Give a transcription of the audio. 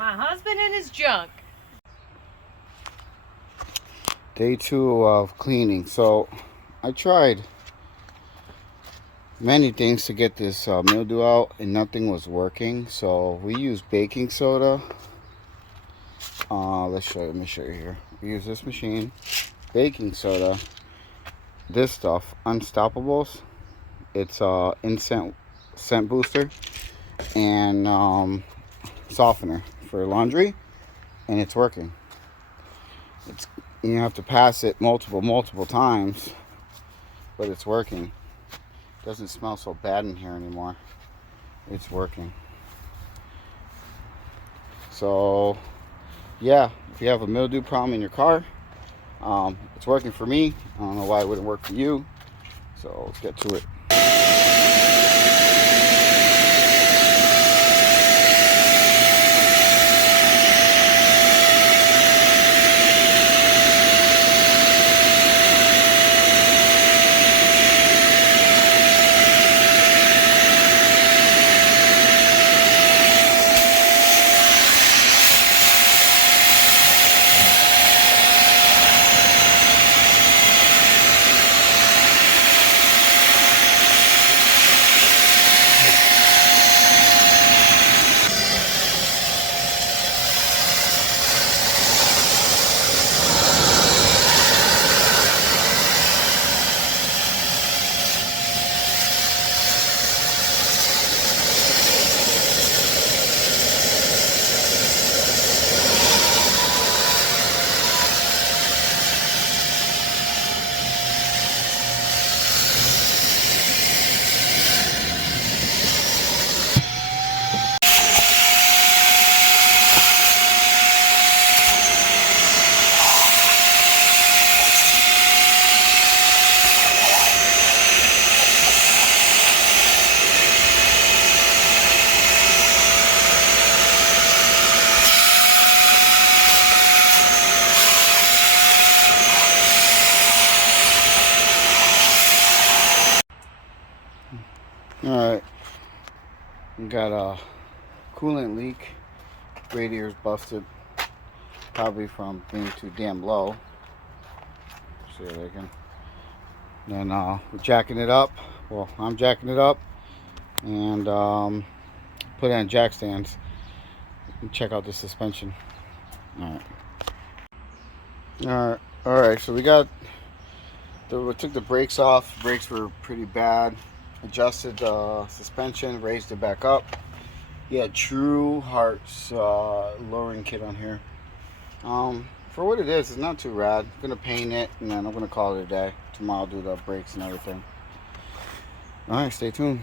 My husband and his junk. Day 2 of cleaning. So I tried many things to get this mildew out and nothing was working. So we use baking soda. Let me show you here. We use this machine, baking soda, this stuff, Unstoppables. It's scent booster and softener for laundry, and it's working. You have to pass it multiple times, but it's working. It doesn't smell so bad in here anymore. It's working. So yeah, if you have a mildew problem in your car, it's working for me. I don't know why it wouldn't work for you. So let's get to it. Alright, we got a coolant leak. Radiator's busted, probably from being too damn low. See if I can. Then we're jacking it up. Well, I'm jacking it up and put it on jack stands and check out the suspension. Alright, so we took the brakes off. Brakes were pretty bad. Adjusted the suspension, raised it back up. Yeah, True Hearts lowering kit on here. For what it is, it's not too rad. I'm gonna paint it and then I'm gonna call it a day. Tomorrow I'll do the brakes and everything. Alright, stay tuned.